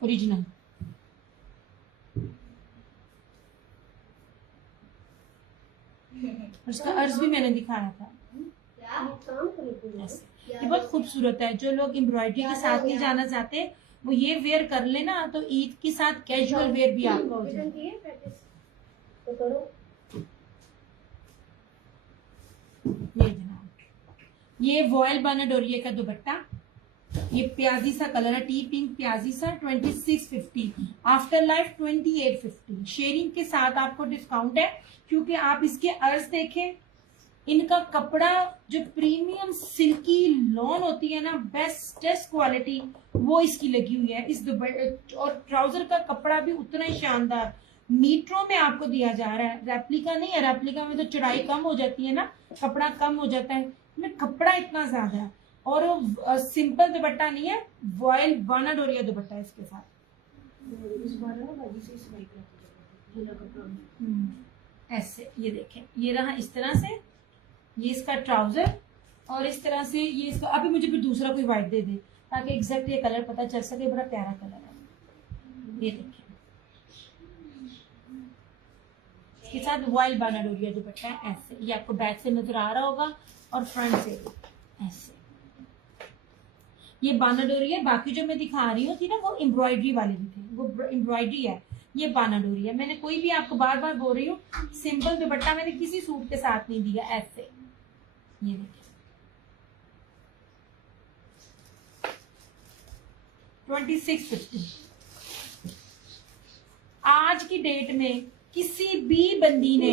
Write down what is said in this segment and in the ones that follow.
Original. उसका अर्ज भी मैंने दिखाया था। ये बहुत खूबसूरत है। जो लोग एम्ब्रॉयडरी के साथ नहीं जाना चाहते वो ये वेयर कर लेना, तो ईद के साथ कैजुअल वेयर भी आपका हो जाएगा। ये जनाब, ये वॉयल बानाडोरिया का दुपट्टा, ये प्याजी सा कलर है, टी पिंक प्याजी सा, 2650, आफ्टर लाइफ 2850। शेयरिंग के साथ आपको डिस्काउंट है, क्योंकि आप इसके अर्ज देखें, इनका कपड़ा जो प्रीमियम सिल्की लॉन होती है ना, बेस्टेस्ट क्वालिटी वो इसकी लगी हुई है इस दुपट्टे। और ट्राउजर का कपड़ा भी उतना ही शानदार मीटरों में आपको दिया जा रहा है, रेप्लिका नहीं है। रेप्लिका में तो चढ़ाई कम हो जाती है ना, कपड़ा कम हो जाता है, में कपड़ा इतना ज्यादा है। और सिंपल दुपट्टा नहीं है, वॉयल बानाडोरिया दुपट्टा है इसके साथ। ऐसे ये देखें, ये रहा इस तरह से, ये इसका ट्राउजर, और इस तरह से ये इसका। अभी मुझे फिर दूसरा कोई व्हाइट दे दे ताकि एग्जैक्ट ये कलर पता चल सके। बड़ा प्यारा कलर है, ये देखिए इसके साथ वॉयल बानाडोरिया दुपट्टा है ऐसे। ये आपको बैक से नजर आ रहा होगा और फ्रंट से ऐसे। ये बानाडोरिया, बाकी जो मैं दिखा रही हूँ थी ना वो एम्ब्रॉयडरी वाले भी थे, वो एम्ब्रॉयडरी है। ये बानाडोरिया मैंने कोई भी आपको बार बार बोल रही हूँ, सिंपल दुपट्टा मैंने किसी सूट के साथ नहीं दिया ऐसे। ये देखिए 2650। आज की डेट में किसी भी बंदी ने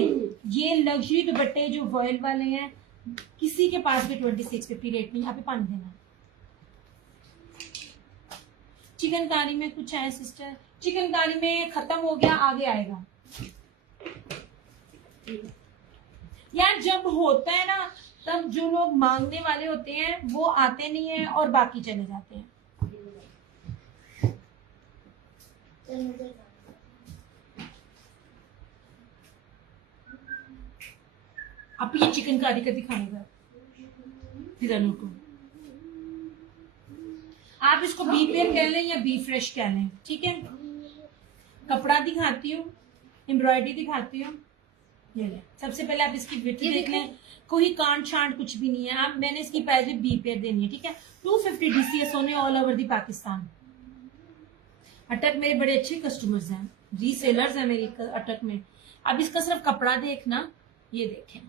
ये लग्जरी दुपट्टे जो वॉयल वाले हैं, किसी के पास भी 2650 रेट नहीं। आप पानी देना। चिकनकारी में कुछ है सिस्टर, चिकनकारी में खत्म हो गया, आगे आएगा यार। जब होता है ना तब जो लोग मांगने वाले होते हैं वो आते नहीं है और बाकी चले जाते हैं। आप ये चिकनकारी का दिखाएगा फिर को, आप इसको बी पेयर कह लें या बी फ्रेश कह लें, ठीक है। कपड़ा दिखाती हूँ, एम्ब्रॉयडरी दिखाती हूँ। ये ले, सबसे पहले आप इसकी विड्थ देख लें, कोई कांट शांट कुछ भी नहीं है। आप मैंने इसकी प्राइस भी बी पेयर देनी है, ठीक है। 250 DCS होने ऑल ओवर दी पाकिस्तान। अटक मेरे बड़े अच्छे कस्टमर्स हैं, रीसेलर्स हैं मेरी अटक में। अब इसका सिर्फ कपड़ा देखना, ये देखें,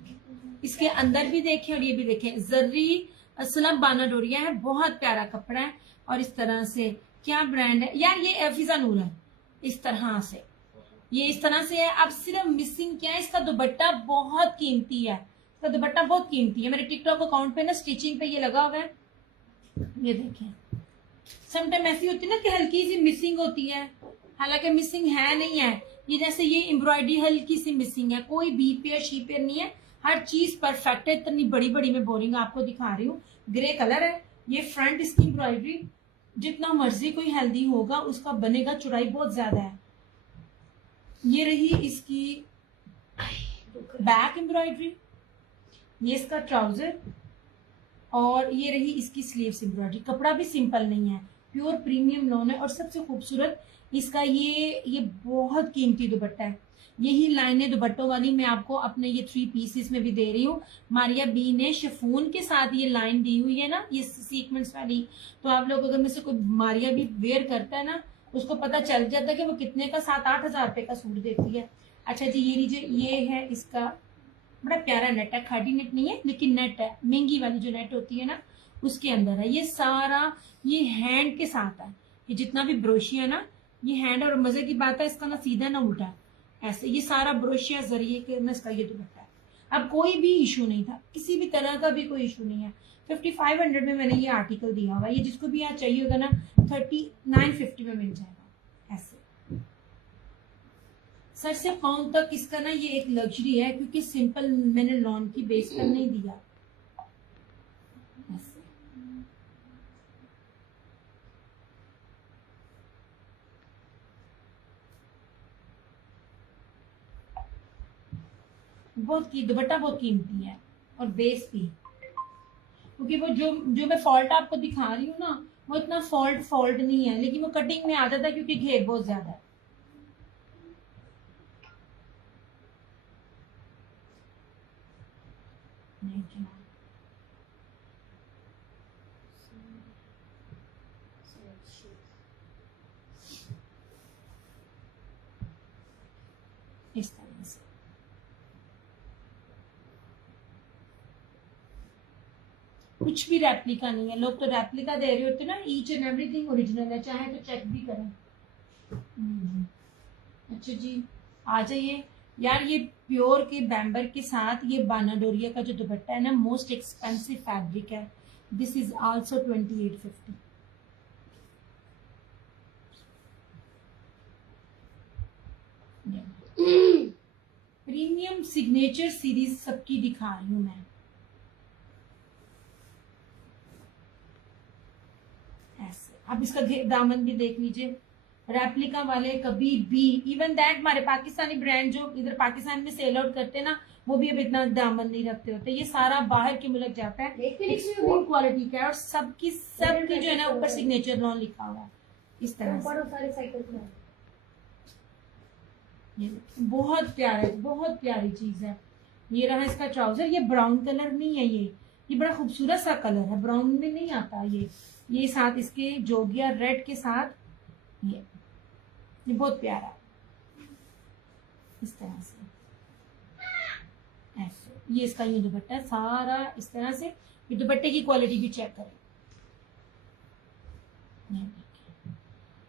इसके अंदर भी देखें और ये भी देखें। जर्री असलम बानाडोरिया है, बहुत प्यारा कपड़ा है। और इस तरह से क्या ब्रांड है यार, ये एफिजा नूर है। इस तरह से ये इस तरह से है। अब सिर्फ मिसिंग क्या है, इसका दुपट्टा बहुत कीमती है, इसका दुपट्टा बहुत कीमती है। मेरे टिकटॉक अकाउंट पे ना स्टिचिंग पे ये लगा हुआ है, ये देखें। समटाइम ऐसी होती है ना कि हल्की सी मिसिंग होती है, हालांकि मिसिंग है नहीं है। ये जैसे ये एम्ब्रॉयडरी हल्की सी मिसिंग है, कोई बी पेयर शी पेयर नहीं है, हर चीज परफेक्ट है। इतनी बड़ी बड़ी मैं बोरिंग आपको दिखा रही हूँ। ग्रे कलर है, ये फ्रंट इसकी एम्ब्रॉयडरी जितना मर्जी कोई हेल्दी होगा उसका बनेगा, चौड़ाई बहुत ज्यादा है। ये रही इसकी बैक एम्ब्रॉयडरी, ये इसका ट्राउजर, और ये रही इसकी स्लीव्स एम्ब्रॉयडरी। कपड़ा भी सिंपल नहीं है, प्योर प्रीमियम लॉन है। और सबसे खूबसूरत इसका ये बहुत कीमती दुपट्टा है। यही लाइनें दुपट्टों वाली मैं आपको अपने ये 3 पीसेस में भी दे रही हूँ। मारिया बी ने शिफॉन के साथ ये लाइन दी हुई है ना, ये सीक्वेंस वाली। तो आप लोग अगर में से कोई मारिया बी वेयर करता है ना, उसको पता चल जाता है कि वो कितने का 7-8 हजार रुपए का सूट देती है। अच्छा जी, ये लीजिए, ये है इसका बड़ा प्यारा नेट है, खादी नेट नहीं है लेकिन नेट है, महंगी वाली जो नेट होती है ना उसके अंदर है। ये सारा ये हैंड के साथ है, ये जितना भी ब्रोशिया है ना ये हैंड। और मजे की बात है इसका ना सीधा ना उल्टा, ऐसे ये सारा ब्रोशिया जरिए के ना इसका ये दुपट्टा है। अब कोई भी इशू नहीं था, किसी भी तरह का भी कोई इशू नहीं है। 5500 में मैंने ये आर्टिकल दिया हुआ, ये जिसको भी यहाँ चाहिए होगा ना 3950 में मिल जाएगा ऐसे। सर से पाउंड तक इसका ना ये एक लग्जरी है, क्योंकि सिंपल मैंने लॉन की बेस पर नहीं दिया ऐसे। दुपट्टा बहुत कीमती है और बेस भी, क्योंकि वो जो मैं फॉल्ट आपको दिखा रही हूँ ना वो इतना फॉल्ट नहीं है, लेकिन वो कटिंग में आता था क्योंकि घेर बहुत ज्यादा है। इस तरह से कुछ भी रेप्लिका नहीं है। लोग तो रेप्लिका दे रहे होते ना, ईच एंड एवरीथिंग ओरिजिनल है, चाहे तो चेक भी करें। अच्छा जी, आ जाइए यार। ये प्योर के बैम्बर के साथ ये बानाडोरिया का जो दुपट्टा है ना, मोस्ट एक्सपेंसिव फैब्रिक है। This is also 2850। Premium signature series सबकी दिखा रही हूं मैं। ऐसे अब इसका दामन भी देख लीजिए। रेप्लिका वाले कभी भी, इवन दैट हमारे पाकिस्तानी ब्रांड जो इधर पाकिस्तान में सेल आउट करते हैं ना, वो भी अब इतना दामन नहीं रखते होते। ये सारा बाहर के मुल्क जाता है, एक्सपोर्ट क्वालिटी का है, और सबकी जो है ना ऊपर सिग्नेचर लॉन लिखा हुआ है इस तरह से। ये बहुत प्यारा है, बहुत प्यारी चीज है। ये रहा इसका ट्राउजर। ये ब्राउन कलर नहीं है, ये बड़ा खूबसूरत सा कलर है, ब्राउन में नहीं आता। ये साथ इसके जोगिया रेड के साथ ये बहुत प्यारा इस तरह से। ऐसे ये इसका ये दुपट्टा सारा इस तरह से। ये दुपट्टे की क्वालिटी भी चेक करें।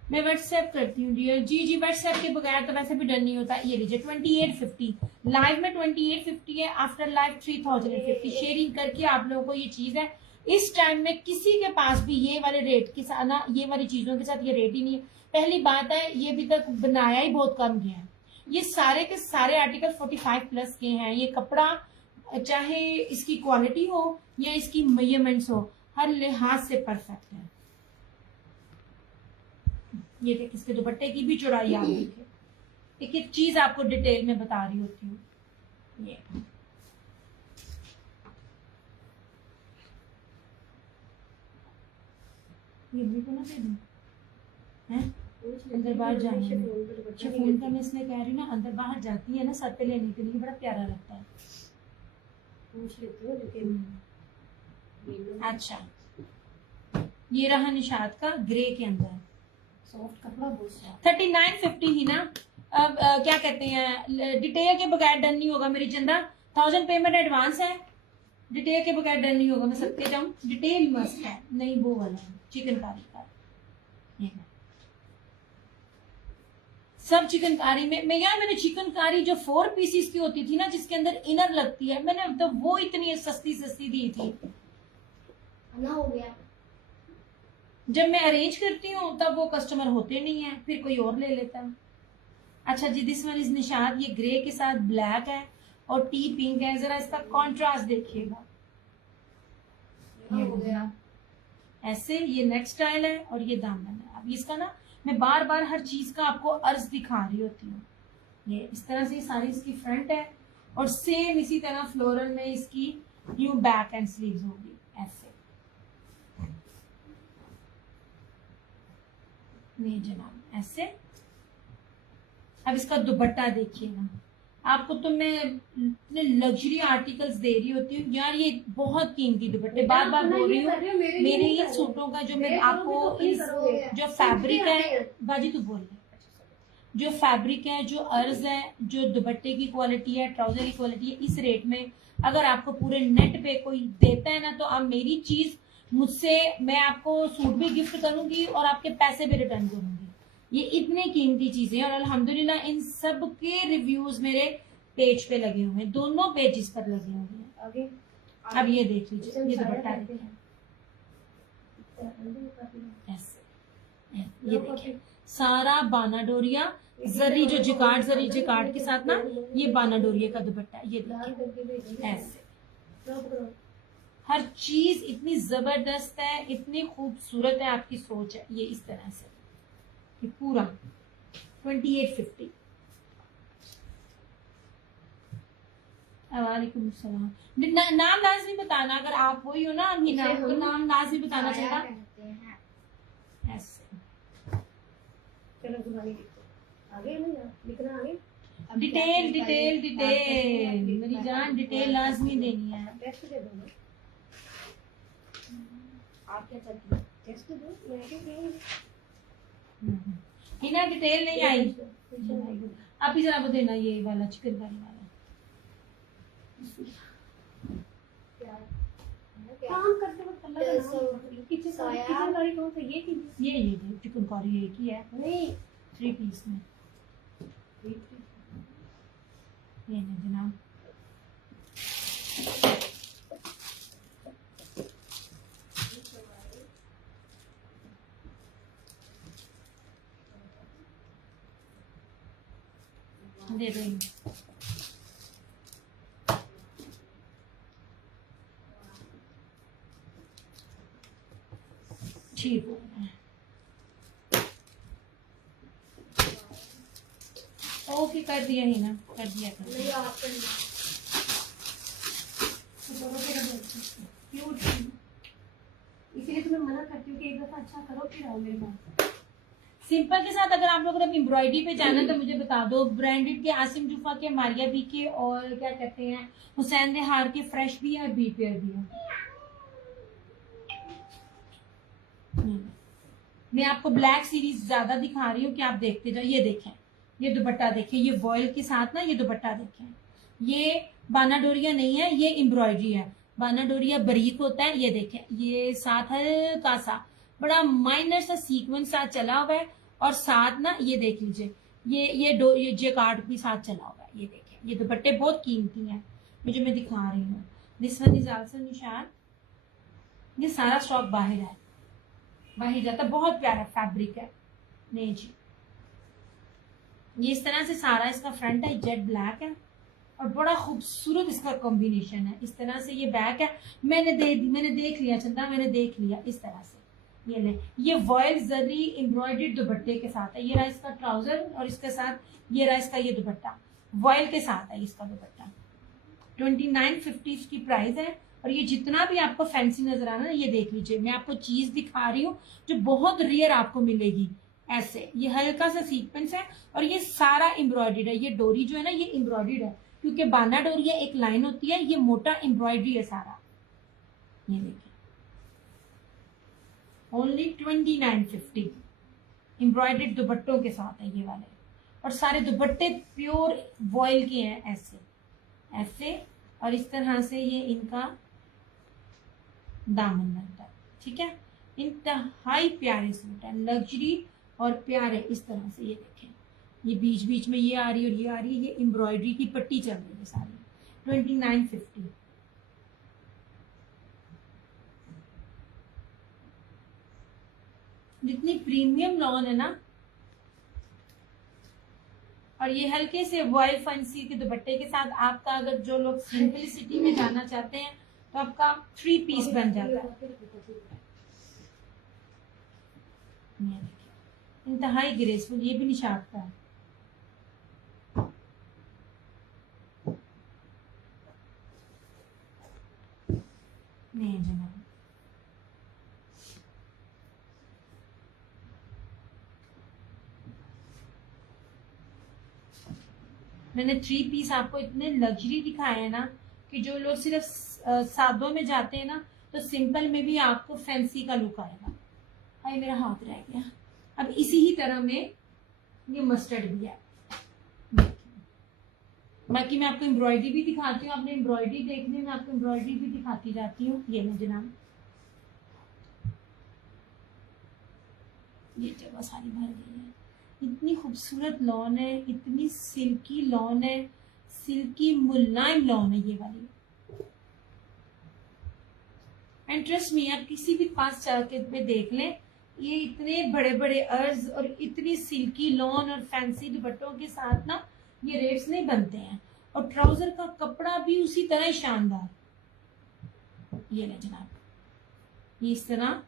मैं व्हाट्सएप करती हूँ डियर। जी व्हाट्सएप के बगैर तो वैसे भी डर नहीं होता। ये लीजिए 2850 लाइव में 2850 है, आफ्टर लाइव 3050। शेयरिंग करके आप लोगों को ये चीज है। इस टाइम में किसी के पास भी ये वाले रेट के साथ ना, ये वाली चीजों के साथ ये रेट ही नहीं है। पहली बात है, ये अभी तक बनाया ही बहुत कम गया है। ये सारे के सारे आर्टिकल 45 प्लस के हैं। ये कपड़ा चाहे इसकी क्वालिटी हो या इसकी मेजरमेंट्स हो, हर लिहाज से परफेक्ट है। ये देख, इसके दुपट्टे की भी चौड़ाई आप देखें। एक एक चीज आपको डिटेल में बता रही होती हूँ। ये भी तो ना दे दूं हैं, अंदर बाहर जाने में। शिफॉन का मैं इसलिए कह रही हूँ ना, अंदर बाहर जाती है ना सर पे लेने के लिए, बड़ा प्यारा लगता है। पूछ लेती हूँ लेकिन। अच्छा, ये रहा निशात का ग्रे के अंदर सॉफ्ट कपड़ा, बहुत सॉफ्ट। 3950 ही ना। अब क्या कहते हैं, डिटेल के बगैर डन नहीं होगा मेरी चंदा। 1000 पेमेंट एडवांस है, डिटेल के बगैर डन नहीं होगा। मैं सबके जाऊँ, डिटेल मस्ट है। नहीं वो वाला चिकनकारी का, ये सब चिकनकारी में मैंने चिकनकारी जो 4 पीसीस की होती थी ना, जिसके अंदर इनर लगती है, मैंने तो वो इतनी सस्ती दी थी ना। हो गया जब मैं अरेंज करती हूँ तब वो कस्टमर होते नहीं है, फिर कोई और ले लेता है। अच्छा जी, दिस वन इज निशाद। ये ग्रे के साथ ब्लैक है और टी पिंक है। जरा इसका कॉन्ट्रास्ट देखिएगा। ये हो गया ऐसे, ये नेक स्टाइल है और ये दामन है। अब इसका ना मैं बार बार हर चीज का आपको अर्ज दिखा रही होती हूँ। ये इस तरह से सारी इसकी फ्रंट है और सेम इसी तरह फ्लोरल में इसकी न्यू बैक एंड स्लीव्स होगी ऐसे। नहीं जनाब ऐसे। अब इसका दुपट्टा देखिएगा। आपको तो मैं इतने लग्जरी आर्टिकल्स दे रही होती हूँ यार, ये बहुत कीमती दुपट्टे। बार बार बोल रही हूँ, मेरे इन सूटों का जो मैं आपको इस जो फैब्रिक है, बाजी तू बोल रहे, जो फैब्रिक है, जो अर्ज है, जो दुपट्टे की क्वालिटी है, ट्राउजर की क्वालिटी है, इस रेट में अगर आपको पूरे नेट पे कोई देता है ना, तो आप मेरी चीज मुझसे, मैं आपको सूट भी गिफ्ट करूंगी और आपके पैसे भी रिटर्न करूंगी। ये इतनी कीमती चीजें और अल्हम्दुलिल्लाह इन सब के रिव्यूज मेरे पेज पे लगे हुए हैं, दोनों पेजेस पर लगे हुए हैं। अब ये देख लीजिए, ये दुपट्टा ऐसे, ये देखिए सारा बानाडोरिया जरी, जो जिकार्ड के साथ ना, ये बानाडोरिया का दुपट्टा। ये देखिए ऐसे, हर चीज इतनी जबरदस्त है, इतनी खूबसूरत है। आपकी सोच है ये इस तरह से। ये पूरा 2850। वालेकुम सलाम। नाम लाजमी बताना, अगर आप वही हो ना अमीना, तो नाम लाजमी बताना चलेगा। चलो जुबानी लिखो, आगे ना यार लिखना आगे। डिटेल डिटेल डिटेल मेरी जान, डिटेल लाजमी देनी है। टेस्ट दे दो ना, आप क्या चाहती हैं? टेस्ट दो, मैं क्या करूँगी? हिना डिटेल नहीं आई, आप ही जरा वो देना ये वाला चिकनकारी वाला। काम करते वक्त अल्लाह का नाम किचनकारी कौन सा? ये थी, ये चिकनकारी एक ही है, नहीं 3 पीस में। ये ना जनाब, दे देंगे। ठीक हो गया, ओके कर दिया ही ना, कर दिया कर नहीं दिया। आप करना। क्यूट, इसलिए तो मैं मना करती हूँ कि एक दफा अच्छा करो फिर आओ मेरे पास। सिंपल के साथ अगर आप लोगों ने एम्ब्रॉयडरी पे जाना है तो मुझे बता दो। ब्रांडेड के आसिम जूफा के, मारिया बी के और क्या कहते हैं हुसैन देहार के फ्रेश भी है, बी पेयर भी है। मैं आपको ब्लैक सीरीज ज्यादा दिखा रही हूँ कि आप देखते जाओ। ये देखें, ये दुपट्टा देखें, ये वॉयल के साथ ना ये दुपट्टा देखें। ये बाना डोरिया नहीं है, ये एम्ब्रॉयडरी है। बाना डोरिया बारीक होता है, ये देखें, ये साथ हल्का सा बड़ा माइनर सा सीक्वेंस साथ चला हुआ है, और साथ ना ये देख लीजिए, ये जेकार्ड भी साथ चला हुआ है। ये देखें, ये दुपट्टे बहुत कीमती हैं, मुझे मैं दिखा रही हूँ। दिस वन इज आल्सो निशान। ये सारा स्टॉक बाहर है, बाहर जाता, बहुत प्यारा फैब्रिक है। नहीं जी, ये इस तरह से सारा इसका फ्रंट है, जेट ब्लैक है और बड़ा खूबसूरत इसका कॉम्बिनेशन है। इस तरह से ये बैक है, मैंने देख लिया चंदा, मैंने देख लिया इस तरह से। ये ले, ये वॉयल जरी एम्ब्रॉयडर्ड दुपट्टे के साथ है। ये रहा इसका ट्राउजर और इसके साथ ये रहा इसका ये दुपट्टा, वॉयल के साथ है इसका दुपट्टा। 2950 इसकी प्राइस है। और ये जितना भी आपको फैंसी नजर आ रहा है, ये देख लीजिए, मैं आपको चीज दिखा रही हूँ जो बहुत रेयर आपको मिलेगी। ऐसे ये हल्का सा सीक्वेंस है और ये सारा एम्ब्रॉयडर्ड है। ये डोरी जो है ना, ये एम्ब्रॉयडर्ड है, क्योंकि बाना डोरिया एक लाइन होती है, ये मोटा एम्ब्रॉयडरी है सारा। ये देखिए, ओनली 2950 एम्ब्रॉयडर्ड दुपट्टों के साथ है ये वाले। और सारे दुपट्टे प्योर वॉयल के हैं, ऐसे ऐसे और इस तरह से ये इनका दामन बनता है। ठीक है, इंतहाई प्यारे सूट है, लग्जरी और प्यारे। इस तरह से ये देखें, ये बीच बीच में ये आ रही है और ये आ रही है, ये एम्ब्रॉयडरी की पट्टी चल रही है सारी। 2950। जितनी प्रीमियम लॉन है ना, और ये हल्के से वॉयल फैंसी के दुपट्टे के साथ आपका, अगर जो लोग सिंपलिसिटी में जाना चाहते हैं तो आपका 3 पीस बन जाता है। इंतहाई ग्रेसफुल, ये भी निशात का है। नहीं जनाब, मैंने 3 पीस आपको इतने लग्जरी दिखाए हैं ना कि जो लोग सिर्फ सादों में जाते हैं ना, तो सिंपल में भी आपको फैंसी का लुक आएगा। हाय मेरा हाथ रह गया। अब इसी ही तरह में ये मस्टर्ड भी है। बाकी मैं आपको एम्ब्रॉयडरी भी दिखाती हूँ, आपने एम्ब्रॉयडरी देखने में आपको एम्ब्रॉयडरी भी दिखाती जाती हूँ। ये मैं जनाब, ये जगह सारी भर गई है। इतनी खूबसूरत लॉन है, इतनी सिल्की लॉन है, सिल्की मुलायम लॉन है ये वाली। इंटरेस्ट में आप किसी भी पास जाके पे देख लें, ये इतने बड़े बड़े अर्ज और इतनी सिल्की लॉन और फैंसी दुपट्टों के साथ ना ये रेट्स नहीं बनते हैं। और ट्राउजर का कपड़ा भी उसी तरह शानदार। ये ले जनाब, ये इस तरह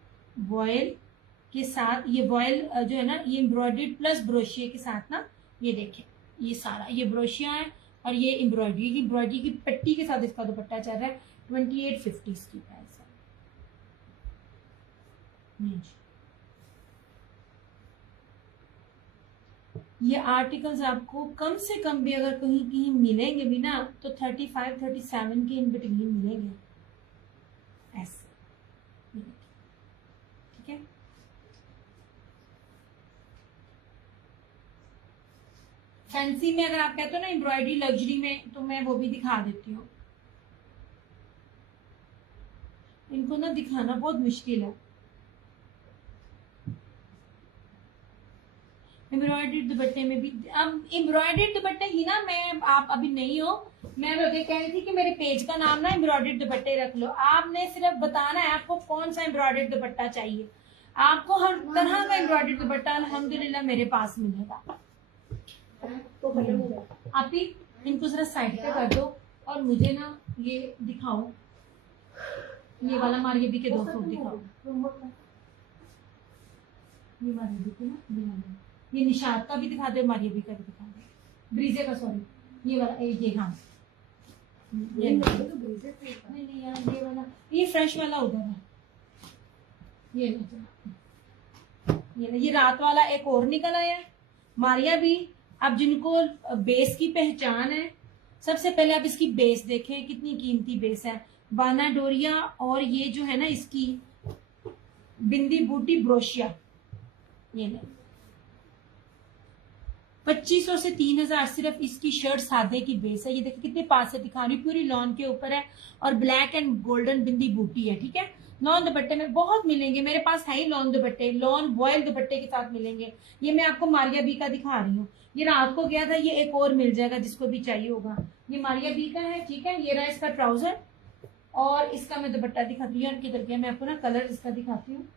वॉयल के साथ, ये वॉयल जो है ना, ये एम्ब्रॉयडर्ड प्लस ब्रोशिया के साथ ना, ये देखें, ये सारा ये ब्रोशिया है और ये एम्ब्रॉयडरी की पट्टी के साथ इसका दुपट्टा चल रहा है। 2850 इसकी प्राइस है। ये आर्टिकल्स आपको कम से कम भी अगर कहीं कहीं मिलेंगे भी ना तो 35 37 के इन बिटवीन मिलेंगे ऐसे, ठीक है। फैंसी में अगर आप कहते हो ना एम्ब्रॉयडरी लग्जरी में, तो मैं वो भी दिखा देती हूँ। इनको ना दिखाना बहुत मुश्किल है। एम्ब्रॉयडरी दुपट्टे में भी, अब एम्ब्रॉयडरी दुपट्टे ही ना, मैं आप अभी नहीं हो, मैं अभी कह रही थी कि मेरे पेज का नाम ना एम्ब्रॉयडरी दुपट्टे रख लो। आपने सिर्फ बताना है आपको कौन सा एम्ब्रॉयडरी दुपट्टा चाहिए। आपको हर तरह का एम्ब्रॉयडरी दुपट्टा अल्हम्दुलिल्लाह मेरे पास मिलेगा। तो आप ही इनको जरा साइड पे कर दो और मुझे ना ये दिखाओ, ये वाला मारिए भी के 2 सूट दिखाओ। ये मारिए भी के ना, ये निशात का भी दिखा दे, मारिए भी का भी दिखा दे, ब्रीजे का, सॉरी ये वाला, ये हाँ ये नहीं यार, ये वाला, ये फ्रेश वाला उधर है, ये रात वाला एक और निकल आया है मारिया भी। अब जिनको बेस की पहचान है, सबसे पहले आप इसकी बेस देखें, कितनी कीमती बेस है। बाना डोरिया और ये जो है ना इसकी बिंदी बूटी ब्रोशिया, ये नहीं 2500 से 3000 सिर्फ इसकी शर्ट सादे की बेस है। ये देखिए कितने पास से दिखा रही हूँ, पूरी लॉन के ऊपर है और ब्लैक एंड गोल्डन बिंदी बूटी है, ठीक है। लॉन दुपट्टे में बहुत मिलेंगे, मेरे पास है ही लॉन दुपट्टे, लॉन वॉयल दुपट्टे के साथ मिलेंगे। ये मैं आपको मारिया बी का दिखा रही हूँ, ये रात को गया था, ये एक और मिल जाएगा जिसको भी चाहिए होगा। ये मारिया बी का है, ठीक है। ये रहा इसका ट्राउजर और इसका मैं दुपट्टा दिखाती हूँ, किधर गया, मैं आपको ना कलर इसका दिखाती हूँ।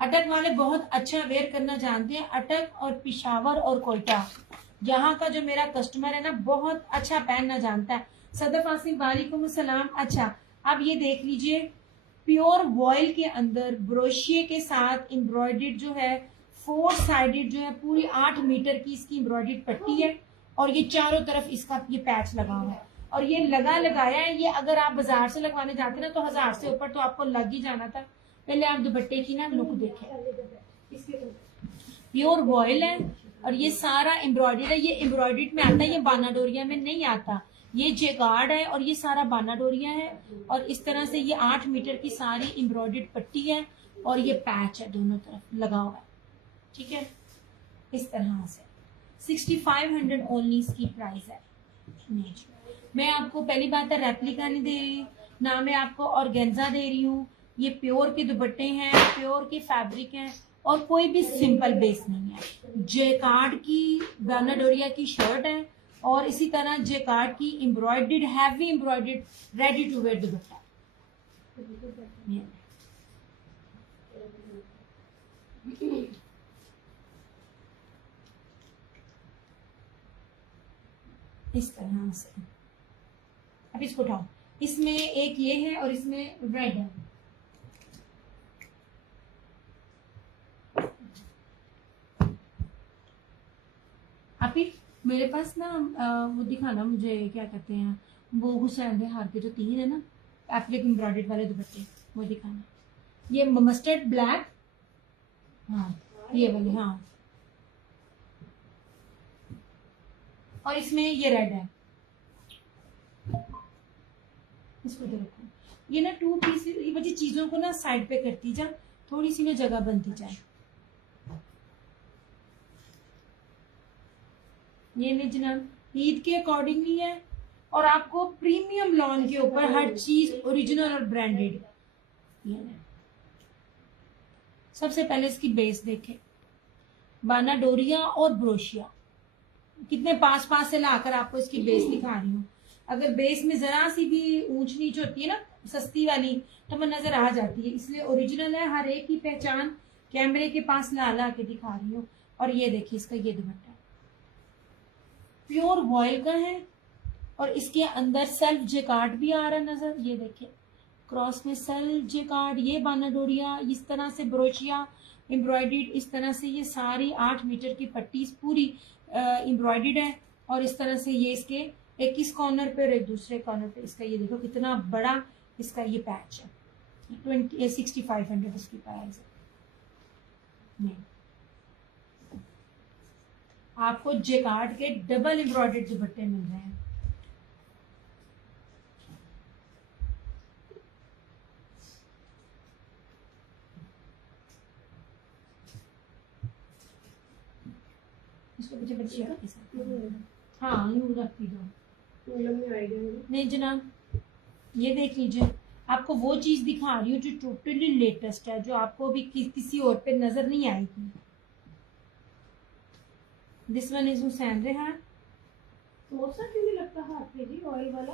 अटक वाले बहुत अच्छा वेयर करना जानते हैं, अटक और पिशावर और कोयटा, यहाँ का जो मेरा कस्टमर है ना बहुत अच्छा पहनना जानता है। सदफ आसिम वालेकुम सलाम। अच्छा अब ये देख लीजिए, प्योर वॉयल के अंदर ब्रोशिये के साथ एम्ब्रॉयडर्ड जो है 4 साइडेड जो है पूरी 8 मीटर की इसकी एम्ब्रॉयडर्ड पट्टी है और ये चारों तरफ इसका ये पैच लगा हुआ है और ये लगाया है। ये अगर आप बाजार से लगवाने जाते ना तो 1000 से ऊपर तो आपको लग ही जाना था। पहले आप दुपट्टे की ना लुक देखें, प्योर वॉयल है और ये सारा एम्ब्रॉयडर्ड है। ये एम्ब्रॉयडर्ड में आता है, ये बाना डोरिया में नहीं आता। ये जेकार्ड है और ये सारा बाना डोरिया है और इस तरह से ये 8 मीटर की सारी एम्ब्रॉयडर्ड पट्टी है और ये पैच है दोनों तरफ लगा हुआ है, ठीक है। इस तरह से 6500 ओनली इसकी प्राइस है। मैं आपको पहली बात है रेप्लिका नहीं दे रही ना, मैं आपको ऑर्गेन्जा दे रही हूँ। ये प्योर के दुपट्टे हैं, प्योर के फैब्रिक हैं और कोई भी सिंपल बेस नहीं है। जेकार्ड की बाना डोरिया की शर्ट है और इसी तरह जेकार्ड की embroidered heavy embroidered ready to wear dupatta. इस तरह से अब इसको उठाओ, इसमें एक ये है और इसमें रेड है। अभी मेरे पास ना वो दिखाना मुझे, क्या कहते हैं वो हुसैन हार के जो 3 है ना एप्लिक एम्ब्रॉयडर्ड वाले दुपट्टे, वो दिखाना। ये मस्टर्ड ब्लैक, हाँ ये वाले, हाँ और इसमें ये रेड है। इसको तो रखो, ये ना 2 पीस, ये बच्ची चीजों को ना साइड पे करती जा, थोड़ी सी ना जगह बनती जाए। ये नहीं जनाब, ईद के अकॉर्डिंग नहीं है और आपको प्रीमियम लॉन के ऊपर हर चीज ओरिजिनल और ब्रांडेड। सबसे पहले इसकी बेस देखें, बाना डोरिया और ब्रोशिया कितने पास पास से लाकर आपको इसकी बेस दिखा रही हूँ। अगर बेस में जरा सी भी ऊंच नीच होती है ना सस्ती वाली तो वो नजर आ जाती है, इसलिए ओरिजिनल है, हर एक की पहचान कैमरे के पास ला के दिखा रही हूँ। और ये देखिए इसका ये दुपट्टा प्योर वॉयल का है और इसके अंदर सेल्फ जेकार्ड भी आ रहा है नजर, ये देखिए क्रॉस में सेल्फ जेकार्ड, ये बाना डोरिया, इस तरह से ब्रोचिया एम्ब्रॉयडर्ड, इस तरह से ये सारी 8 मीटर की पट्टी पूरी एम्ब्रॉयडर्ड है और इस तरह से ये इसके एक इस कॉर्नर पे और एक दूसरे कॉर्नर पे इसका ये देखो कितना बड़ा इसका ये पैच है। 6500 इसकी प्राइस है। आपको जेकार्ड के डबल एम्ब्रॉयडर्ड दुपट्टे मिल रहे हैं। इसको पीछे बच्ची के साथ हाँ यूं रखती दो। नहीं जनाब, ये देख लीजिए, आपको वो चीज दिखा रही हूँ जो टोटली लेटेस्ट है, जो आपको भी किसी और पे नजर नहीं आएगी। This one is Hussain Rehan. तो सा क्यों नहीं लगता हाथ पे जी ऑयल वाला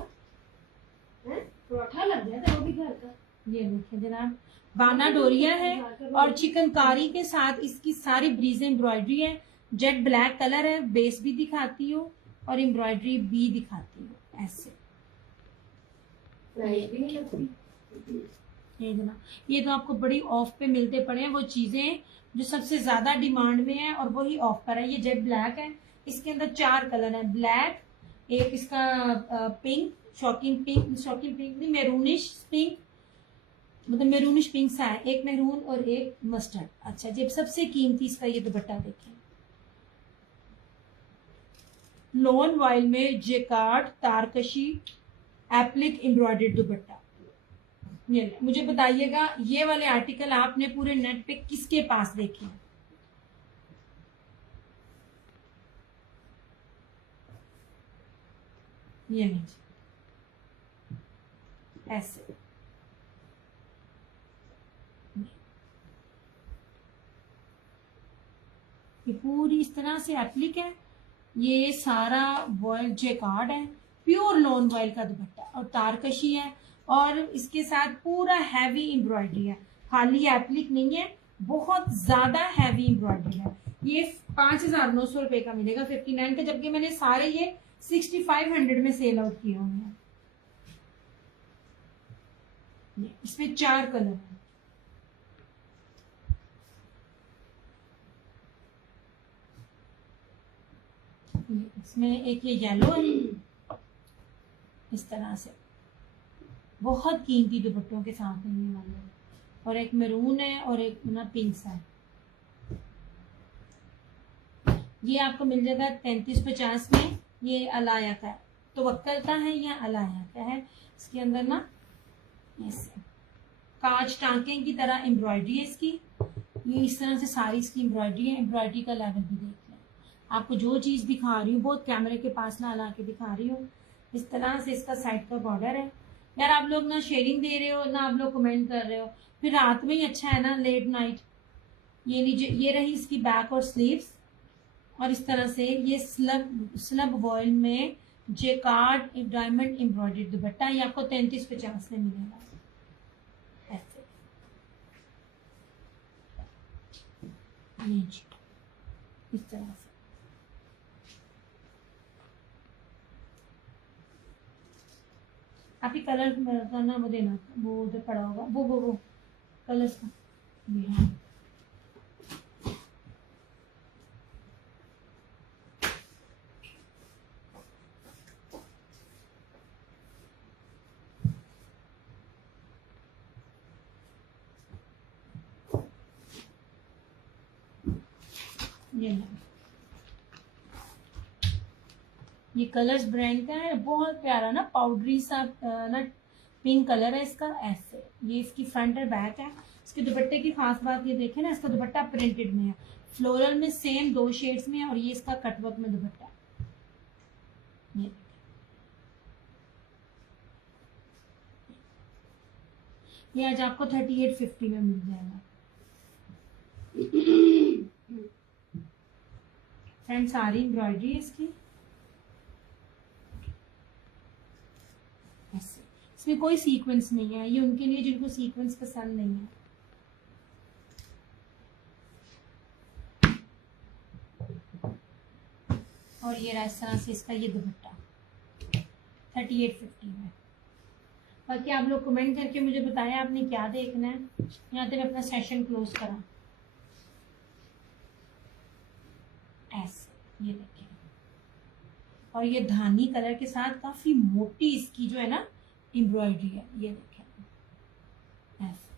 है? पराठा लग गया था वो भी घर का। ये देखिए जनाब, बाना डोरिया है और चिकनकारी के साथ इसकी सारी ब्रीज एम्ब्रॉयडरी है। जेट ब्लैक कलर है, बेस भी दिखाती हूँ और एम्ब्रॉयडरी भी दिखाती हूँ ऐसे। प्राइस भी नहीं लगती। ये जनाब, ये तो आपको बड़ी ऑफ पे मिलते पड़े हैं वो चीजें जो सबसे ज्यादा डिमांड में है और वही ऑफ पर है। ये जेट ब्लैक है, इसके अंदर 4 कलर है, ब्लैक, एक इसका पिंक, शॉकिंग पिंक नहीं, मेरूनिश पिंक, मतलब मेरूनिश पिंक सा है, एक मेरून और एक मस्टर्ड। अच्छा जी, सबसे कीमती इसका ये दुपट्टा देखें, लॉन वाइल में जेकार्ड तारकशी एप्लिक एम्ब्रॉयडर्ड दुपट्टा। ये मुझे बताइएगा, ये वाले आर्टिकल आपने पूरे नेट पे किसके पास देखे हैं? ये नहीं, ऐसे ये पूरी इस तरह से एप्लिक है। ये सारा वॉयल जेकार्ड है, प्योर लॉन वॉयल का दुपट्टा और तारकशी है और इसके साथ पूरा हैवी एम्ब्रॉयडरी है, खाली एप्लिक नहीं है, बहुत ज्यादा हैवी एम्ब्रॉयडरी है। ये 5,900 रुपए का मिलेगा 59 का, जबकि मैंने सारे ये 6,500 में सेल आउट किए हुए हैं। इसमें 4 कलर है। इसमें एक ये येलो है इस तरह से, बहुत कीमती दुपट्टों के साथ मिलने वाले हैं, और एक मैरून है और एक ना पिंक सा है। ये आपको मिल जाएगा 3350 में। ये अलाया का है, तो वक्कल का है या अलाया का है। इसके अंदर ना ऐसे कांच टांके की तरह एम्ब्रॉयडरी है इसकी। ये इस तरह से सारी इसकी एम्ब्रॉयडरी है। एम्ब्रॉयडरी का लेवल भी देख लें, आपको जो चीज दिखा रही हूँ बहुत कैमरे के पास ना ला के दिखा रही हूँ। इस तरह से इसका साइड का बॉर्डर है। यार आप लोग ना शेयरिंग दे रहे हो ना आप लोग कमेंट कर रहे हो, फिर रात में ही अच्छा है ना, लेट नाइट। ये लीजिए, ये रही इसकी बैक और स्लीव्स, और इस तरह से ये स्लब वॉयल में जेकार्ड डायमंड एम्ब्रॉयडर्ड दुपट्टा। ये आपको 3350 में मिलेगा ऐसे। इस तरह से आप ही कलर का ना वो देना, वो उधर पड़ा होगा वो कलर्स का। ये कलर्स ब्रांड का है, बहुत प्यारा ना पाउडरी सा ना पिंक कलर है इसका ऐसे। ये इसकी फ्रंट और बैक है। इसके दुपट्टे की खास बात ये देखें ना, इसका दुपट्टा प्रिंटेड में है, फ्लोरल में सेम 2 शेड्स में है, और ये इसका कटवर्क में दुपट्टा। ये आज आपको 3850 में मिल जाएगा। फ्रंट सारी एम्ब्रॉयडरी है इसकी ऐसे। इसमें कोई सीक्वेंस नहीं है, ये उनके लिए जिनको सीक्वेंस पसंद नहीं है। और ये इस तरह से इसका ये दुपट्टा 3850 में। बाकी आप लोग कमेंट करके मुझे बताएं आपने क्या देखना है। यहाँ तक मैं अपना सेशन क्लोज करा ऐसे। ये देखें, और ये धानी कलर के साथ काफी मोटी इसकी जो है ना एम्ब्रॉयडरी है। ये देखें ऐसे।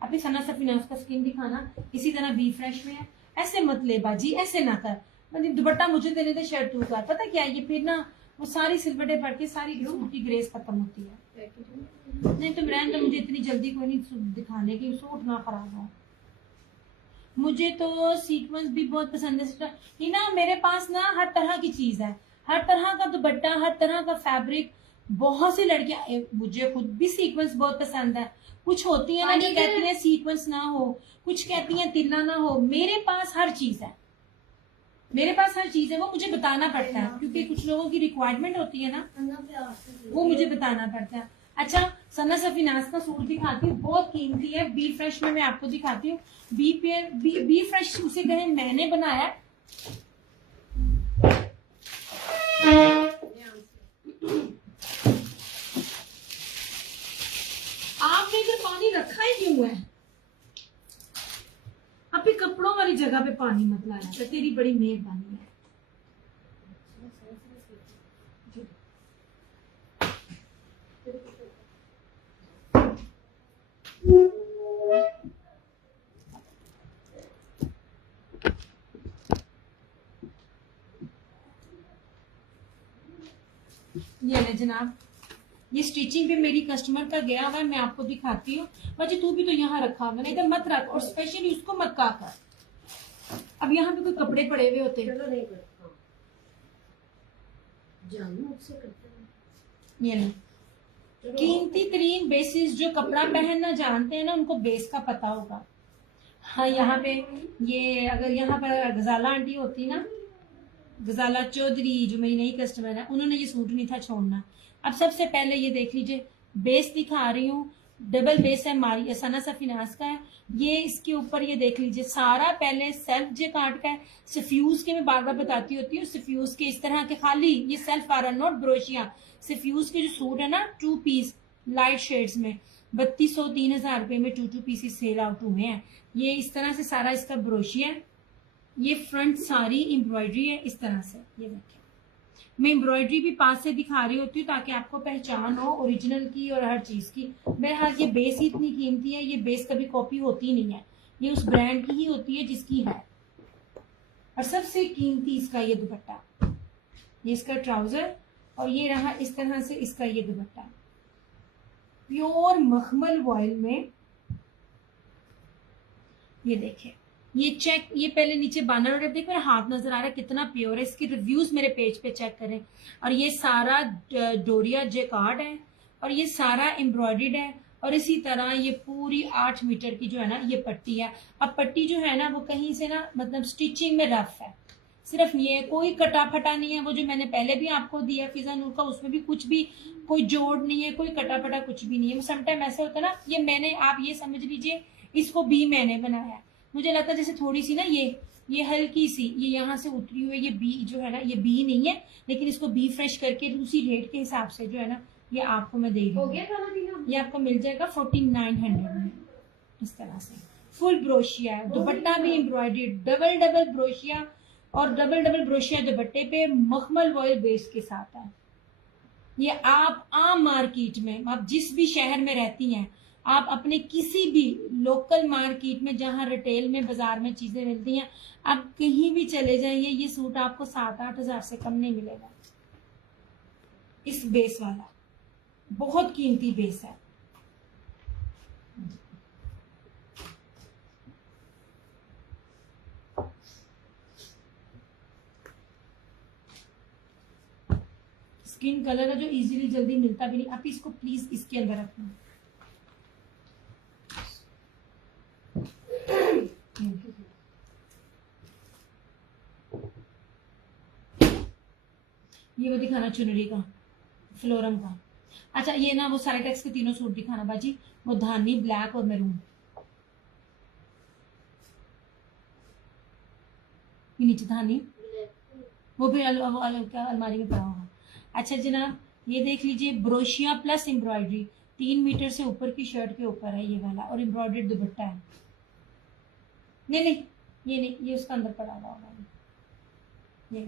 अभी सना सफीना उसका स्किन दिखाना। इसी तरह बी फ्रेश में है, ऐसे मत ले बाजी, ऐसे ना कर, मतलब दुपट्टा मुझे देने दे, शर्ट तू कर। पता क्या है, ये फिर ना वो सारी सिलवटें पड़ के सारी सूट की ग्रेस खत्म होती है। नहीं तुम रहने दो, मुझे इतनी जल्दी कोई नहीं दिखाने की, सूट ना खराब हो। मुझे तो सीक्वेंस भी बहुत पसंद है ये ना, मेरे पास ना हर तरह की चीज है, हर तरह का दुपट्टा, हर तरह का फैब्रिक। बहुत सी लड़कियां, मुझे खुद भी सीक्वेंस बहुत पसंद है। कुछ होती है ना जो कहती हैं सीक्वेंस ना हो, कुछ कहती हैं तिल्ला ना हो। मेरे पास हर चीज है, मेरे पास हर चीज है। वो मुझे बताना पड़ता है क्योंकि कुछ लोगों की रिक्वायरमेंट होती है ना, वो मुझे बताना पड़ता है। अच्छा, सना सफीनाज का सूट दिखाती हूँ, बहुत कीमती है। बी फ्रेश में मैं आपको दिखाती हूँ। बी फ्रेश उसे कहें मैंने बनाया। आपने इधर पानी रखा ही क्यों है? अभी कपड़ों वाली जगह पे पानी मत लाया, तो तेरी बड़ी मेहरबानी है। ये ले जनाब, ये स्टिचिंग भी मेरी कस्टमर का गया हुआ है, मैं आपको दिखाती हूँ। बच्चे तू भी तो यहाँ रखा हुआ, नहीं इधर मत रख, और स्पेशली उसको मत का कर। अब यहाँ पे कोई कपड़े पड़े हुए होते हैं। चलो नहीं करता जानू मुझसे करते हैं। ये ले, कीमती तरीन बेसिस, जो कपड़ा पहनना जानते हैं ना उनको बेस का पता होगा। हाँ यहाँ पे ये, अगर यहाँ पर गजाला आंटी होती ना, गजाला चौधरी जो मेरी नई कस्टमर है, उन्होंने ये सूट नहीं था छोड़ना। अब सबसे पहले ये देख लीजिए, बेस दिखा रही हूँ, डबल बेस है, मारी सना सफीनाज का है। ये इसके ऊपर ये देख लीजिए, सारा पहले सेल्फ जेकार्ड का है। सफ्यूज के मैं बार बार बताती होती हूँ, सफ्यूज के इस तरह के खाली ये सेल्फ आ रहा, नॉट ब्रोशिया। सफ्यूज के जो सूट है ना 2 पीस लाइट शेड्स में 3200-3000 रुपए में 2 पीसेस सेल आउट हुए हैं। ये इस तरह से सारा इसका ब्रोशिया है। ये फ्रंट सारी एम्ब्रॉयडरी है इस तरह से, ये देखिए। मैं एम्ब्रॉयडरी भी पास से दिखा रही होती हूँ ताकि आपको पहचान हो ओरिजिनल की और हर चीज की। बहरहाल ये बेस ही इतनी कीमती है, ये बेस कभी कॉपी होती नहीं है, ये उस ब्रांड की ही होती है जिसकी है। और सबसे कीमती इसका ये दुपट्टा, ये इसका ट्राउजर, और ये रहा इस तरह से इसका ये दुपट्टा, प्योर मखमल वॉयल में। ये देखिए, ये चेक, ये पहले नीचे बानर टेप देख, मेरा हाथ नजर आ रहा है कितना प्योर है। इसकी रिव्यूज मेरे पेज पे चेक करें। और ये सारा डोरिया जेकार्ड है, और ये सारा एम्ब्रॉयडर्ड है। और इसी तरह ये पूरी 8 मीटर की जो है ना ये पट्टी है। अब पट्टी जो है ना वो कहीं से ना मतलब स्टिचिंग में रफ है, सिर्फ ये, कोई कटा फटा नहीं है। वो जो मैंने पहले भी आपको दिया फिजा नूर का, उसमें भी कुछ भी कोई जोड़ नहीं है, कोई कटा फटा कुछ भी नहीं है। समटाइम ऐसे होता है ना, ये मैंने, आप ये समझ लीजिए इसको भी मैंने बनाया। मुझे लगता है जैसे थोड़ी सी ना ये हल्की सी ये यहाँ से उतरी हुई, ये बी जो है ना ये बी नहीं है, लेकिन इसको बी फ्रेश करके उसी रेट के हिसाब से जो है ना ये आपको मैं दे रही हूँ। ये आपको मिल जाएगा 4900 में इस तरह से। फुल ब्रोशिया है, दुपट्टा भी एम्ब्रॉयडरी, डबल ब्रोशिया, और डबल ब्रोशिया दुपट्टे पे मखमल वॉयल बेस के साथ है। ये आप आम मार्केट में, आप जिस भी शहर में रहती हैं, आप अपने किसी भी लोकल मार्केट में जहां रिटेल में बाजार में चीजें मिलती हैं, आप कहीं भी चले जाइए, ये सूट आपको 7-8 हजार से कम नहीं मिलेगा। इस बेस वाला बहुत कीमती बेस है। स्किन कलर है जो इजीली जल्दी मिलता भी नहीं। आप इसको प्लीज इसके अंदर रखना। ये वो दिखाना चुनरी का, फ्लोरम का। अच्छा ये ना वो साइटेक्स के तीनों सूट दिखाना बाजी, वो धानी, ब्लैक और मैरून। ये नीचे धानी, वो भी अलमारी में पड़ा होगा। अच्छा जनाब ये देख लीजिए, ब्रोशिया प्लस एम्ब्रॉयडरी, 3 मीटर से ऊपर की शर्ट के ऊपर है ये वाला, और एम्ब्रॉयडर्ड दुपट्टा है। नहीं ये नहीं, ये उसका अंदर पड़ा हुआ होगा। ये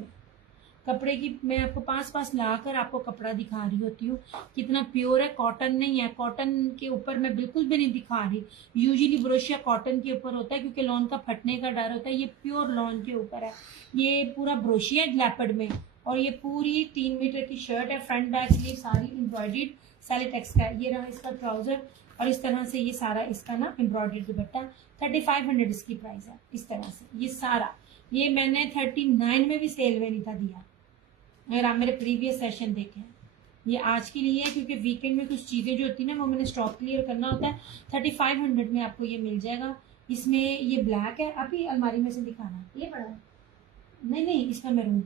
कपड़े की मैं आपको पास लाकर आपको कपड़ा दिखा रही होती हूँ कितना प्योर है, कॉटन नहीं है। कॉटन के ऊपर मैं बिल्कुल भी नहीं दिखा रही। यूजुअली ब्रोशिया कॉटन के ऊपर होता है क्योंकि लॉन का फटने का डर होता है। ये प्योर लॉन के ऊपर है। ये पूरा ब्रोशिया लेपर्ड में, और ये पूरी 3 मीटर की शर्ट है। फ्रंट बैक स्लीव सारी एम्ब्रॉयडर्ड सैलिटेक्स का है। ये रहा इसका ट्राउजर, और इस तरह से ये सारा इसका ना एम्ब्रॉयडर्ड दुपट्टा। 3500 इसकी प्राइस है। इस तरह से ये सारा, ये मैंने 39 में भी सेल में नहीं था दिया, अगर आप मेरे प्रीवियस सेशन देखें। ये आज के लिए है क्योंकि वीकेंड में कुछ चीज़ें जो होती है ना वो मैंने स्टॉक क्लियर करना होता है। 3500 में आपको ये मिल जाएगा। इसमें ये ब्लैक है, अभी अलमारी में से दिखाना। ये बड़ा है। नहीं, इसका मैरून।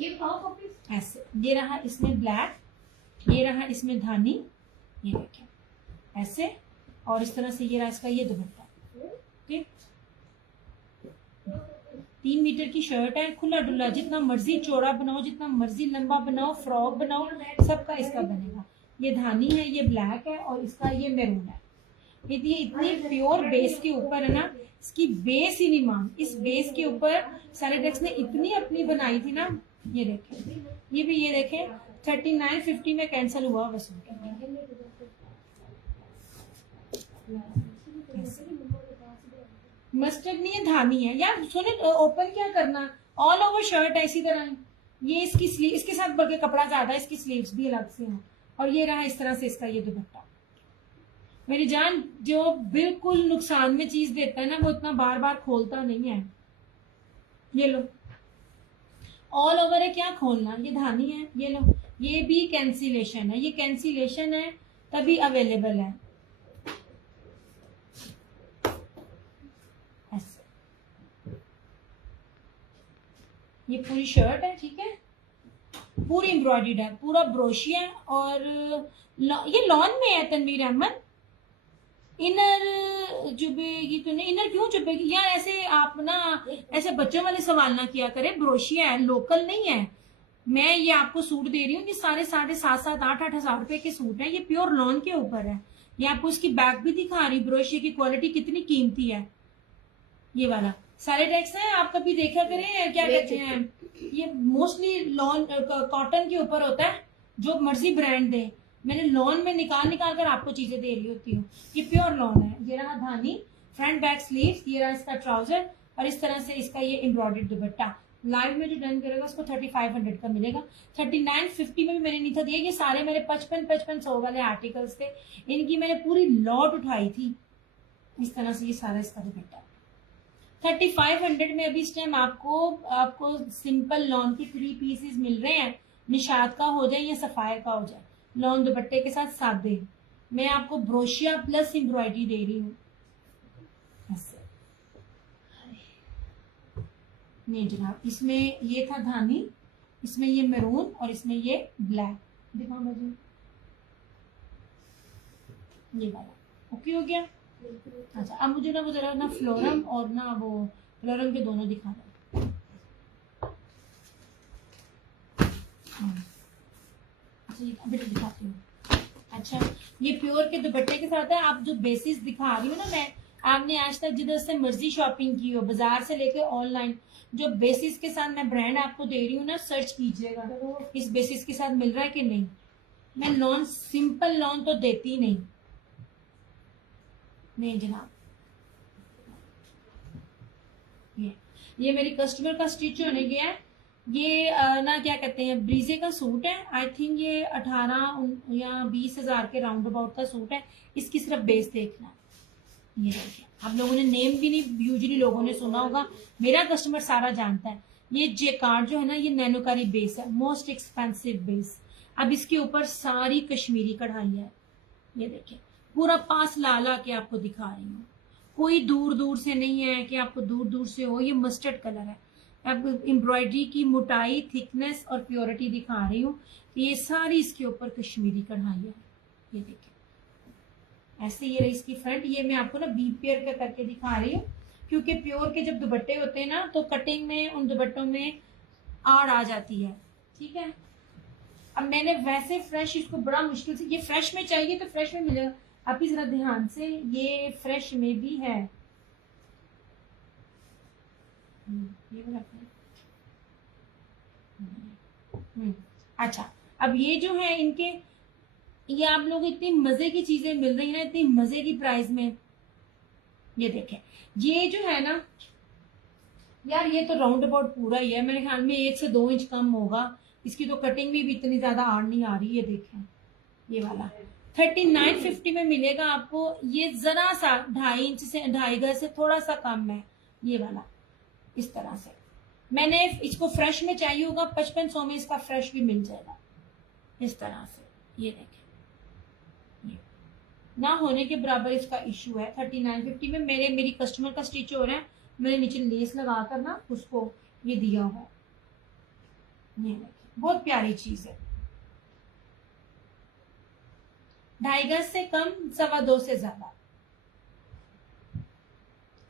ये खाओ कॉपी। ऐसे ये रहा इसमें ब्लैक, ये रहा इसमें धानी, ये देखें ऐसे, और इस तरह से ये रहा इसका ये दुपट्टा। ठीक, 3 मीटर की शर्ट है, खुला डुल्ला, जितना मर्जी चौड़ा बनाओ, जितना मर्जी लंबा बनाओ, फ्रॉक बनाओ, सबका इसका बनेगा। ये धानी है, ये ब्लैक है, और इसका ये मैरून है। यदि ये इतनी प्योर बेस के ऊपर है ना, इसकी बेस ही नहीं मान। इस बेस के ऊपर सैलिटेक्स ने इतनी अपनी बनाई थी ना। ये देखें, ये भी ये देखें 3950 में कैंसिल हुआ बस। मस्टर्ड नहीं है, धानी है यार। सुने, ओपन क्या करना, ऑल ओवर शर्ट है इसी तरह। ये इसकी स्लीव, इसके साथ बल्कि कपड़ा ज्यादा है, इसकी स्लीव्स भी अलग से हैं। और ये रहा इस तरह से इसका ये दुपट्टा। मेरी जान, जो बिल्कुल नुकसान में चीज देता है ना वो इतना बार बार खोलता नहीं है। ये लो, ऑल ओवर है, क्या खोलना। ये धानी है, ये लो। ये भी कैंसिलेशन है, ये कैंसिलेशन है तभी अवेलेबल है। ऐसे ये पूरी शर्ट है, ठीक है, पूरी एम्ब्रॉयडर्ड है, पूरा ब्रोशिया है। और ये लॉन में है तनवीर अहमद। इनर चुभेगी तो नहीं, इनर क्यों चुभेगी यार। ऐसे आप ना ऐसे बच्चों वाले सवाल ना किया करें। ब्रोशिया है, लोकल नहीं है। मैं ये आपको सूट दे रही हूँ, ये सारे 7,500 8,000 8,000 रुपए के सूट है। ये प्योर लॉन के ऊपर है। ये आपको इसकी बैग भी दिखा रही, ब्रोशिया की क्वालिटी कितनी कीमती है। ये वाला सैलिटेक्स है, आप कभी देखा करें, क्या कहते हैं, ये मोस्टली लॉन कॉटन के ऊपर होता है, जो मर्जी ब्रांड दे। मैंने लॉन में निकाल कर आपको चीजें दे रही होती हूँ। ये प्योर लॉन है। ये रहा धानी, फ्रंट बैक स्लीव्स, ये रहा इसका ट्राउजर, और इस तरह से इसका ये एम्ब्रॉयडर्ड दुपट्टा। लाइव में जो डन करेगा उसको 3500 का मिलेगा। 3950 में भी मैंने नहीं था दिया। ये सारे मेरे 5500 वाले आर्टिकल्स थे, इनकी मैंने पूरी लॉट उठाई थी। इस तरह से ये सारा इसका दुपट्टा 3500 में। अभी इस टाइम आपको सिंपल लॉन के 3 पीसेस मिल रहे हैं। निशात का हो जाए या सफायर का हो जाए, लॉन दुपट्टे के साथ सादे। मैं आपको ब्रोशिया प्लस एम्ब्रॉयडरी दे रही हूँ। नहीं जनाब, इसमें ये था धानी, इसमें ये मैरून, और इसमें ये ब्लैक। दिखाओ मुझे ये वाला। ओके हो गया। अच्छा, अब मुझे ना वो जरा ना फ्लोरम और ना वो फ्लोरम के दोनों दिखा दो। अभी दिखाती हूँ। अच्छा, ये प्योर के दुपट्टे के साथ है। आप जो बेसिस दिखा रही हो ना, मैं आपने आज तक जिधर से मर्जी शॉपिंग की हो, बाजार से लेके ऑनलाइन, जो बेसिस के साथ मैं ब्रांड आपको दे रही हूँ ना, सर्च कीजिएगा इस बेसिस के साथ मिल रहा है कि नहीं। मैं लॉन, सिंपल लॉन तो देती नहीं जनाब। ये मेरी कस्टमर का स्टिच होने गया है। ये ना क्या कहते हैं, ब्रीजे का सूट है। आई थिंक ये 18 या 20,000 के राउंड अबाउट का सूट है। इसकी सिर्फ बेस देखना। ये देखिए, आप लोगों ने नेम भी नहीं यूजुअली लोगों ने सुना होगा, मेरा कस्टमर सारा जानता है। ये जेकार्ड जो है ना, ये नैनोकारी बेस है, मोस्ट एक्सपेंसिव बेस। अब इसके ऊपर सारी कश्मीरी कढ़ाई है। ये देखिए, पूरा पास ला के आपको दिखा रही हूँ। कोई दूर दूर से नहीं है कि आपको दूर दूर से हो। ये मस्टर्ड कलर है। अब एम्ब्रॉयडरी की मोटाई, थिकनेस और प्योरिटी दिखा रही हूँ। ये सारी इसके ऊपर कश्मीरी कढ़ाई है। ये देखिए, ऐसे ये रही इसकी फ्रंट। ये मैं आपको ना बी पेयर का करके दिखा रही हूँ, क्योंकि प्योर के जब दुपट्टे होते हैं ना, तो कटिंग में उन दुपट्टों में आड़ आ जाती है। ठीक है, अब मैंने वैसे फ्रेश इसको बड़ा मुश्किल से, ये फ्रेश में चाहिए तो फ्रेश में मिलेगा। आप ही जरा ध्यान से, ये फ्रेश में भी है। ये वाला अच्छा, अब ये जो है इनके, ये आप लोग इतनी मजे की चीजें मिल रही है ना, इतनी मजे की प्राइस में। ये देखें, ये जो है ना यार, ये तो राउंड अबाउट पूरा ही है, मेरे ख्याल में 1 से 2 इंच कम होगा। इसकी तो कटिंग भी इतनी ज्यादा आड़ नहीं आ रही। ये देखें, ये वाला 3950 में मिलेगा आपको। ये जरा सा 2.5 इंच से 2.5 गज से थोड़ा सा कम है ये वाला। इस तरह से मैंने इसको फ्रेश में चाहिए होगा, 5500 में इसका फ्रेश भी मिल जाएगा इस तरह से। ये देखें, ये ना होने के बराबर इसका इशू है। 3950 में मेरी कस्टमर का स्टिच हो रहा है, मैंने नीचे लेस लगा कर ना उसको ये दिया हुआ है। ये देखें, बहुत प्यारी चीज है। 2.5 गज से कम, 2.25 से ज्यादा।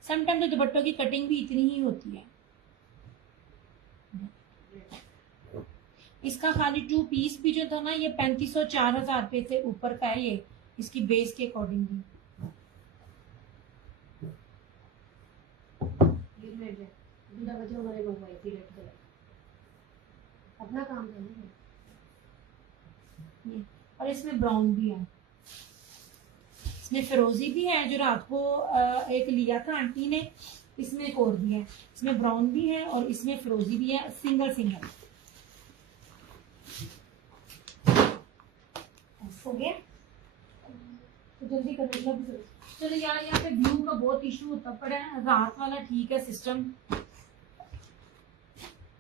समटाइम तो दुपट्टों की कटिंग भी इतनी ही होती है। इसका खाली 2 पीस भी जो था ना, ये 3500-4000 रुपए से ऊपर का है ये, इसकी बेस के अकॉर्डिंग भी। अपना काम करना। और इसमें ब्राउन भी है, इसमें फिरोजी भी है जो रात को एक लिया था आंटी ने, इसमें एक और भी है। इसमें ब्राउन भी है और इसमें फिरोजी भी है, सिंगल सिंगल। हो गया तो जल्दी कर लो। चलो यार, यहाँ पे व्यू का बहुत इशू होता पड़ा है। रात वाला ठीक है सिस्टम,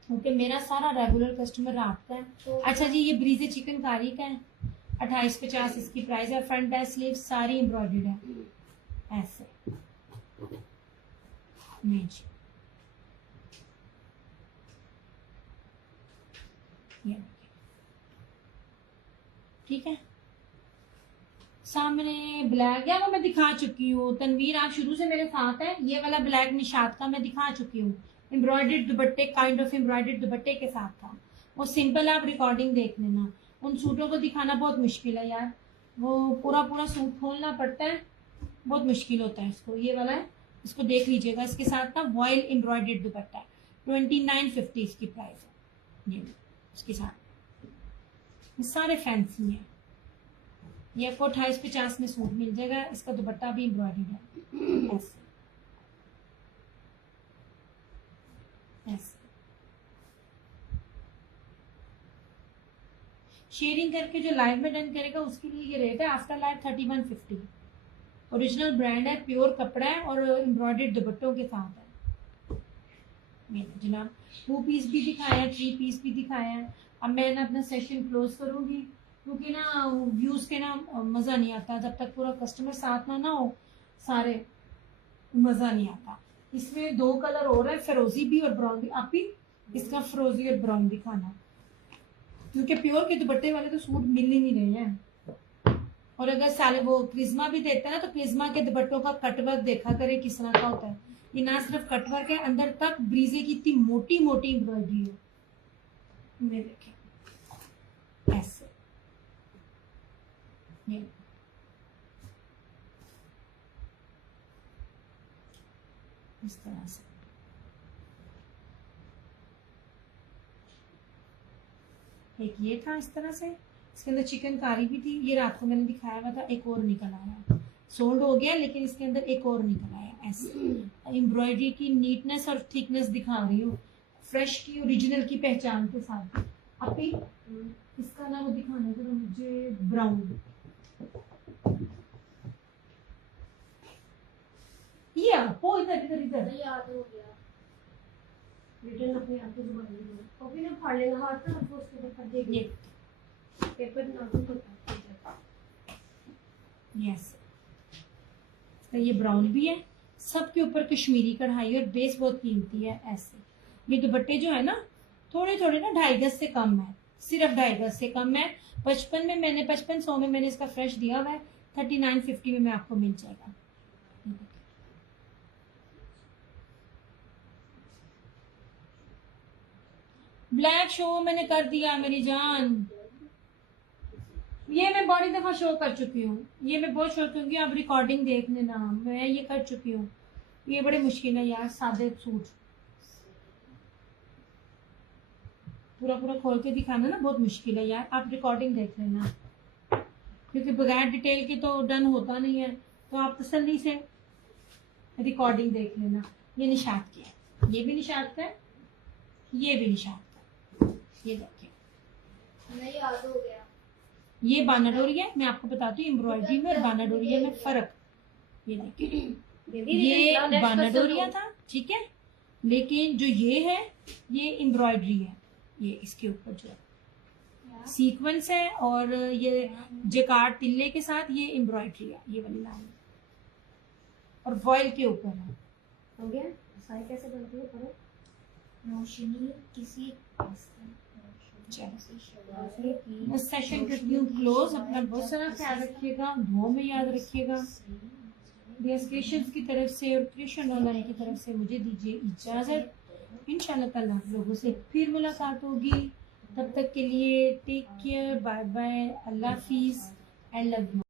क्योंकि मेरा सारा रेगुलर कस्टमर रात का है। तो अच्छा जी, ये ब्रीजे चिकनकारी का है, 2850 इसकी प्राइस है। फ्रंट बैक स्लीव सारी एम्ब्रॉयडर्ड है ऐसे। ये ठीक है। सामने ब्लैक है, वो मैं दिखा चुकी हूँ। तनवीर, आप शुरू से मेरे साथ है। ये वाला ब्लैक निशात का मैं दिखा चुकी हूँ, एम्ब्रॉयडर्ड दुपट्टे, काइंड ऑफ एम्ब्रॉयडर्ड दुपट्टे के साथ था वो। सिंपल आप रिकॉर्डिंग देख लेना। उन सूटों को दिखाना बहुत मुश्किल है यार, वो पूरा पूरा सूट खोलना पड़ता है, बहुत मुश्किल होता है इसको। ये वाला है, इसको देख लीजिएगा। इसके साथ ना वॉयल एम्ब्रॉयडर्ड दुपट्टा है, 2950 इसकी प्राइस है। ये इसके साथ सारे फैंसी हैं। ये आपको 2850 में सूट मिल जाएगा। इसका दुपट्टा भी एम्ब्रॉयडर्ड है ऐसे ऐसे। शेयरिंग करके जो लाइव में डन करेगा उसके लिए ये रेट है। After live 3150। ओरिजिनल ब्रांड है, प्योर कपड़ा है और एम्ब्रॉयडर्ड दुपट्टों के साथ है। जनाब 2 पीस भी दिखाया है, 3 पीस भी दिखाया है। अब मैं ना अपना सेशन क्लोज करूंगी, क्योंकि ना व्यूज के ना मजा नहीं आता जब तक पूरा कस्टमर साथ में ना हो, सारे मजा नहीं आता। इसमें 2 कलर और है, फिरोजी भी और ब्राउन भी। आप भी इसका फिरोजी और ब्राउन दिखाना, क्योंकि प्योर के दुपट्टे वाले तो सूट मिल ही नहीं रहे हैं। और अगर साले वो क्रिज्मा भी देता है ना, तो क्रिज्मा के दुपट्टों का कटवर्क देखा करे किस तरह का होता है। ये ना सिर्फ कटवर्क है, अंदर तक ब्रीजे की इतनी मोटी मोटी एम्ब्रॉयडरी है। ये देखें ऐसे, ये इस तरह से। एक ये था इस तरह से, इसके अंदर चिकनकारी भी थी। ये रात को मैंने दिखाया हुआ था, एक और निकल आया। सोल्ड हो गया, लेकिन इसके अंदर एक और निकल आया ऐसे। एम्ब्रॉयडरी की नीटनेस और थिकनेस दिखा रही हूँ, फ्रेश की ओरिजिनल की पहचान के साथ। अब इसका ना वो दिखाना जरा मुझे, ब्राउन। ये आपको इधर इधर इधर याद हो गया। रिटर्न अपने आप को जुबान कॉपी ना फाड़ लेगा हाथ ना, तो उसके ऊपर दे ये पेपर ना तो होता। यस, तो ये ब्राउन भी है। सबके ऊपर कश्मीरी कढ़ाई और बेस बहुत कीमती है ऐसे। ये दुपट्टे जो है ना, थोड़े थोड़े ना 2.5 गज से कम है, सिर्फ 2.5 गज से कम है। 5500 में मैंने इसका फ्रेश दिया हुआ है। 3950 में मैं आपको मिल जाएगा। ब्लैक शो मैंने कर दिया मेरी जान, ये मैं बड़ी दफा शो कर चुकी हूँ। ये मैं बहुत शो करूंगी, आप रिकॉर्डिंग देख लेना, मैं ये कर चुकी हूँ। ये बड़े मुश्किल है यार सादे सूट। पूरा पूरा खोल के दिखाना ना बहुत मुश्किल है यार, आप रिकॉर्डिंग देख लेना, क्योंकि बगैर डिटेल के तो डन होता नहीं है, तो आप तसल्ली से रिकॉर्डिंग देख लेना। ये निशात की है, ये भी निशात का है, ये भी निशात का है। ये देखिए नहीं याद हो गया। ये बानाडोरी है, मैं आपको बताती हूँ एम्ब्रॉयडरी में और बानाडोरिया में फर्क। ये देखिए ये बानाडोरिया था, ठीक है, लेकिन जो ये है ये एम्ब्रॉयडरी है, ये इसके ऊपर जो सीक्वेंस है और ये जेकार्ड तिल्ले के साथ ये एम्ब्रॉयडरी है, ये वाली लाइन और वॉयल के ऊपर है। हो गया। साई कैसे बनती है पढ़ो। रोशनी किसी मैं सेशन करती हूँ क्लोज। अपना बहुत सारा ख्याल रखिएगा, दुआ में याद रखिएगा। क्रिएशंस की तरफ से और क्रिएशन ऑनलाइन की तरफ से मुझे दीजिए इजाजत। इंशाल्लाह ताला आप लोगों से फिर मुलाकात होगी, तब तक के लिए take care, bye bye, Allah हाफिज, आई लव यू।